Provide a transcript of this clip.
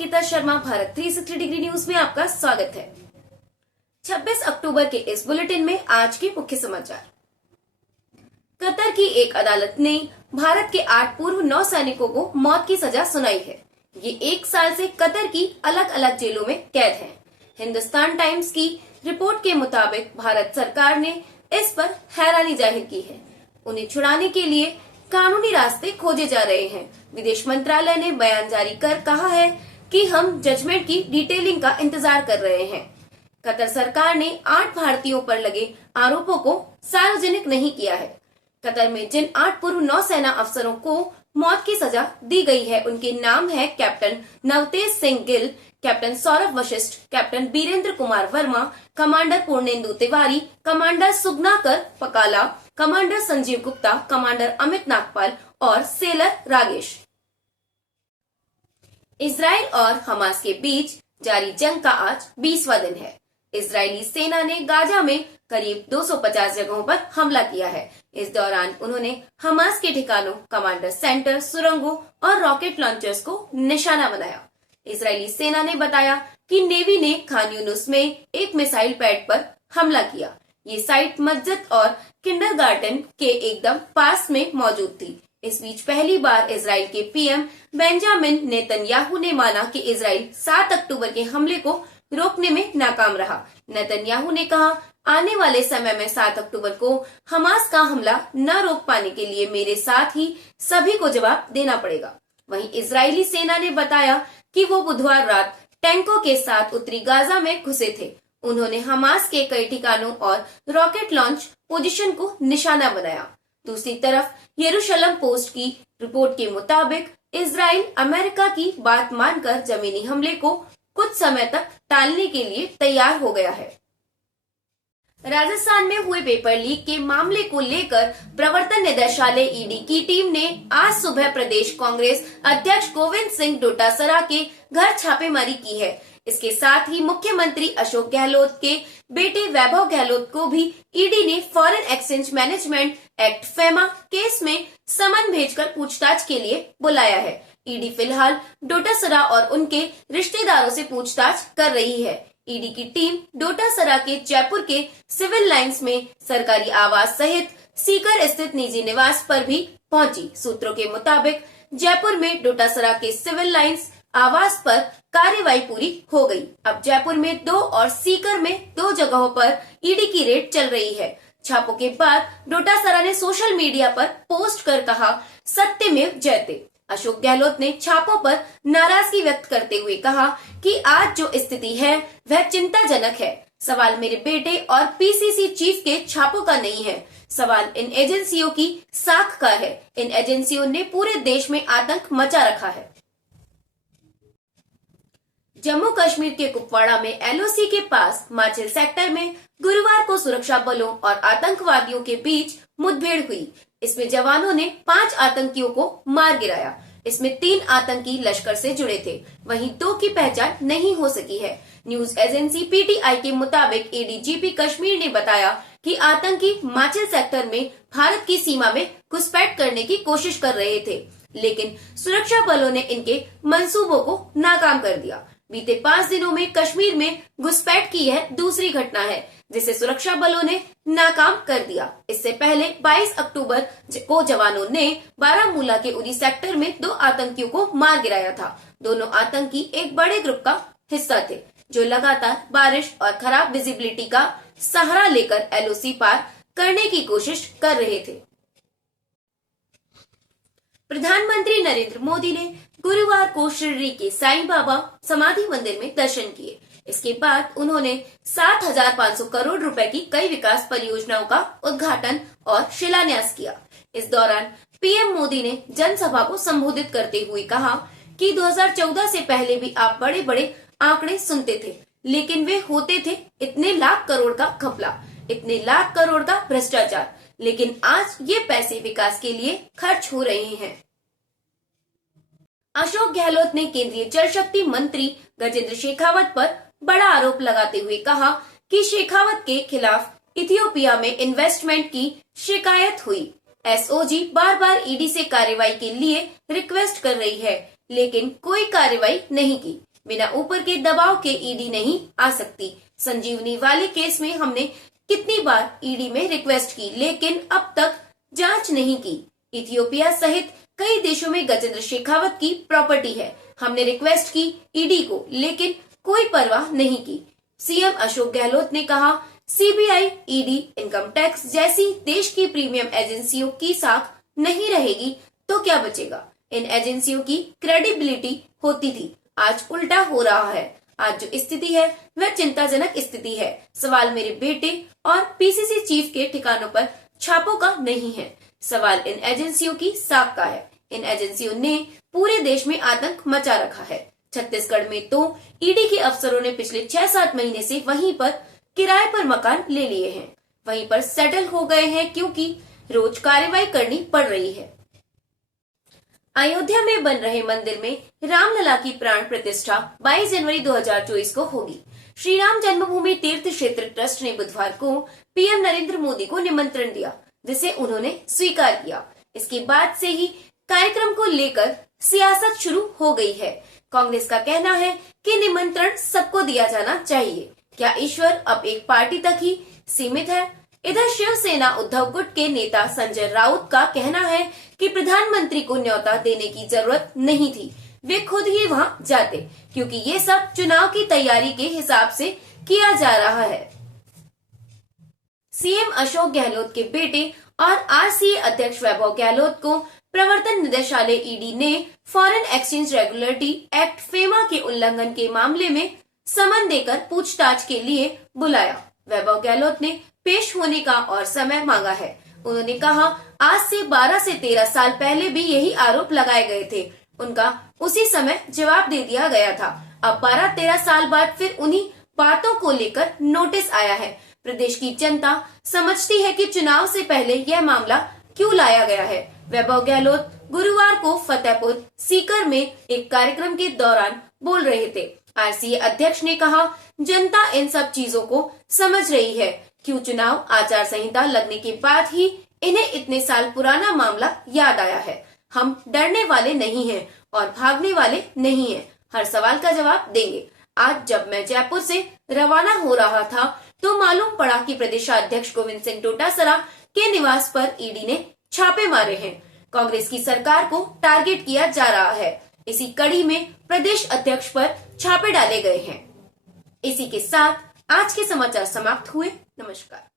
Ankita Sharma, Bharat 360 degree news में आपका स्वागत है। 26 अक्टूबर के इस बुलेटिन में आज के मुख्य समाचार। कतर की एक अदालत ने भारत के 8 पूर्व नौसैनिकों को मौत की सजा सुनाई है। ये 1 साल से कतर की अलग अलग जेलों में कैद हैं। हिंदुस्तान टाइम्स की रिपोर्ट के मुताबिक भारत सरकार ने इस पर हैरानी जाहिर की है। उन्हें छुड़ाने के लिए कानूनी रास्ते खोजे जा रहे हैं। विदेश मंत्रालय ने बयान जारी कर कहा है कि हम जजमेंट की डिटेलिंग का इंतजार कर रहे हैं। कतर सरकार ने 8 भारतीयों पर लगे आरोपों को सार्वजनिक नहीं किया है। कतर में जिन 8 पूर्व नौसेना अफसरों को मौत की सजा दी गई है, उनके नाम है captain Navtej Singh Gill, captain Saurabh Vashisht, captain Birendra Kumar Verma, commander Purnendu Tiwari, commander Sugunakar Pakala, commander Sanjeev Gupta, commander Amit Nagpal और सेलर रागेश। इजराइल और हमास के बीच जारी जंग का आज 20वां दिन है। इजरायली सेना ने गाजा में करीब 250 जगहों पर हमला किया है। इस दौरान उन्होंने हमास के ठिकानों, कमांडर सेंटर, सुरंगों और रॉकेट लॉन्चर्स को निशाना बनाया। इजरायली सेना ने बताया कि नेवी ने खान यूनुस में एक मिसाइल पैड पर हमला किया। ये साइट मस्जिद और किंडरगार्टन के एकदम पास में मौजूद थी। इस बीच पहली बार इजराइल के पीएम बेंजामिन नेतन्याहू ने माना कि इजराइल 7 अक्टूबर के हमले को रोकने में नाकाम रहा। नेतन्याहू ने कहा, आने वाले समय में 7 अक्टूबर को हमास का हमला न रोक पाने के लिए मेरे साथ ही सभी को जवाब देना पड़ेगा। वहीं इजरायली सेना ने बताया कि वो बुधवार रात टैंकों के साथ उत्तरी गाजा में घुसे थे। उन्होंने हमास के कई ठिकानों और रॉकेट लॉन्च पोजीशन को निशाना बनाया। दूसरी तरफ यरूशलेम पोस्ट की रिपोर्ट के मुताबिक इजराइल अमेरिका की बात मानकर जमीनी हमले को कुछ समय तक टालने के लिए तैयार हो गया है। राजस्थान में हुए पेपर लीक के मामले को लेकर प्रवर्तन निदेशालय ईडी की टीम ने आज सुबह प्रदेश कांग्रेस अध्यक्ष गोविंद सिंह डोटासरा के घर छापेमारी की है। इसके साथ ही मुख्यमंत्री अशोक गहलोत के बेटे वैभव गहलोत को भी ईडी ने foreign exchange management act FEMA case में समन भेजकर पूछताछ के लिए बुलाया है। ईडी फिलहाल डोटासरा और उनके रिश्तेदारों से पूछताछ कर रही है। ईडी की टीम डोटासरा के जयपुर के सिविल लाइंस में सरकारी आवास सहित सीकर स्थित निजी निवास पर भी पहुंची। सूत्रों के मुताबिक जयपुर में डोटासरा के सिविल लाइंस आवास पर कार्यवाही पूरी हो गई। अब जयपुर में 2 और सीकर में 2 जगहों पर ईडी की रेड चल रही है। छापों के बाद डोटासरा ने सोशल मीडिया पर पोस्ट कर कहा, सत्यमेव जयते। अशोक गहलोत ने छापों पर नाराजगी व्यक्त करते हुए कहा कि आज जो स्थिति है वह चिंताजनक है। सवाल मेरे बेटे और पीसीसी चीफ के छापों का नहीं है, सवाल इन एजेंसियों की साख का है। इन एजेंसियों ने पूरे देश में आतंक मचा रखा है। जम्मू कश्मीर के कुपवाड़ा में एलओसी के पास माचिल सेक्टर में गुरुवार को सुरक्षा बलों और आतंकवादियों के बीच मुठभेड़ हुई। इसमें जवानों ने 5 आतंकियों को मार गिराया। इसमें 3 आतंकी लश्कर से जुड़े थे, वहीं 2 की पहचान नहीं हो सकी है। न्यूज एजेंसी पीटीआई के मुताबिक एडीजीपी कश्मीर ने बताया कि आतंकी माचिल सेक्टर में भारत की सीमा में घुसपैठ करने की कोशिश कर रहे थे, लेकिन सुरक्षा बलों ने इनके मंसूबों को नाकाम कर दिया। बीते 5 दिनों में कश्मीर में घुसपैठ की यह दूसरी घटना है जिसे सुरक्षा बलों ने नाकाम कर दिया। इससे पहले 22 अक्टूबर को जवानों ने बारामूला के उरी सेक्टर में 2 आतंकियों को मार गिराया था। दोनों आतंकी एक बड़े ग्रुप का हिस्सा थे जो लगातार बारिश और खराब विजिबिलिटी का सहारा लेकर एलओसी पार करने की कोशिश कर रहे थे। प्रधानमंत्री नरेंद्र मोदी ने गुरुवार को शिरडी के साईं बाबा समाधि मंदिर में दर्शन किए। इसके बाद उन्होंने 7,500 करोड़ रुपए की कई विकास परियोजनाओं का उद्घाटन और शिलान्यास किया। इस दौरान पीएम मोदी ने जनसभा को संबोधित करते हुए कहा कि 2014 से पहले भी आप बड़े बड़े आंकड़े सुनते थे, लेकिन वे होते थे इतने लाख करोड़ का घपला, इतने लाख करोड़ का भ्रष्टाचार, लेकिन आज ये पैसे विकास के लिए खर्च हो रहे हैं। अशोक गहलोत ने केंद्रीय जल शक्ति मंत्री गजेंद्र शेखावत पर बड़ा आरोप लगाते हुए कहा कि शेखावत के खिलाफ इथियोपिया में इन्वेस्टमेंट की शिकायत हुई। एसओजी बार बार ईडी से कार्रवाई के लिए रिक्वेस्ट कर रही है, लेकिन कोई कार्रवाई नहीं की। बिना ऊपर के दबाव के ईडी नहीं आ सकती। संजीवनी वाले केस में हमने कितनी बार ईडी में रिक्वेस्ट की, लेकिन अब तक जांच नहीं की। इथियोपिया सहित कई देशों में गजेंद्र शेखावत की प्रॉपर्टी है। हमने रिक्वेस्ट की ईडी को, लेकिन कोई परवाह नहीं की। सीएम अशोक गहलोत ने कहा, सीबीआई, ईडी, इनकम टैक्स जैसी देश की प्रीमियम एजेंसियों की साख नहीं रहेगी तो क्या बचेगा। इन एजेंसियों की क्रेडिबिलिटी होती थी, आज उल्टा हो रहा है। आज जो स्थिति है वह चिंताजनक स्थिति है। सवाल मेरे बेटे और पीसीसी चीफ के ठिकानों पर छापों का नहीं है, सवाल इन एजेंसियों की साख का है। इन एजेंसियों ने पूरे देश में आतंक मचा रखा है। छत्तीसगढ़ में तो ईडी के अफसरों ने पिछले 6-7 महीने से वहीं पर किराए पर मकान ले लिए हैं, वहीं पर सेटल हो गए हैं, क्योंकि रोज कार्रवाई करनी पड़ रही है। अयोध्या में बन रहे मंदिर में रामलला की प्राण प्रतिष्ठा 22 जनवरी 2024 को होगी। श्री राम जन्मभूमि तीर्थ क्षेत्र ट्रस्ट ने बुधवार को पीएम नरेंद्र मोदी को निमंत्रण दिया, जिसे उन्होंने स्वीकार किया। इसके बाद से ही कार्यक्रम को लेकर सियासत शुरू हो गई है। कांग्रेस का कहना है कि निमंत्रण सबको दिया जाना चाहिए। क्या ईश्वर अब एक पार्टी तक ही सीमित है? इधर शिवसेना उद्धव गुट के नेता संजय राउत का कहना है कि प्रधानमंत्री को न्योता देने की जरूरत नहीं थी, वे खुद ही वहां जाते, क्योंकि ये सब चुनाव की तैयारी के हिसाब से किया जा रहा है। सीएम अशोक गहलोत के बेटे और आरसीए अध्यक्ष वैभव गहलोत को प्रवर्तन निदेशालय ईडी ने foreign exchange regulatory act FEMA के उल्लंघन के मामले में समन देकर पूछताछ के लिए बुलाया। वैभव गहलोत ने पेश होने का और समय मांगा है। उन्होंने कहा, आज से 12 से 13 साल पहले भी यही आरोप लगाए गए थे, उनका उसी समय जवाब दे दिया गया था। अब 12-13 साल बाद फिर उन्हीं बातों को लेकर नोटिस आया है। प्रदेश की जनता समझती है कि चुनाव से पहले यह मामला क्यों लाया गया है। वैभव गहलोत गुरुवार को फतेहपुर सीकर में एक कार्यक्रम के दौरान बोल रहे थे। आरसीए अध्यक्ष ने कहा, जनता इन सब चीजों को समझ रही है। क्यों चुनाव आचार संहिता लगने के बाद ही इन्हें इतने साल पुराना मामला याद आया है। हम डरने वाले नहीं हैं और भागने वाले नहीं हैं, हर सवाल का जवाब देंगे। आज जब मैं जयपुर से रवाना हो रहा था तो मालूम पड़ा कि प्रदेशाध्यक्ष गोविंद सिंह डोटासरा के निवास पर ईडी ने छापे मारे हैं। कांग्रेस की सरकार को टारगेट किया जा रहा है। इसी कड़ी में प्रदेश अध्यक्ष पर छापे डाले गए हैं। इसी के साथ आज के समाचार समाप्त हुए। नमस्कार।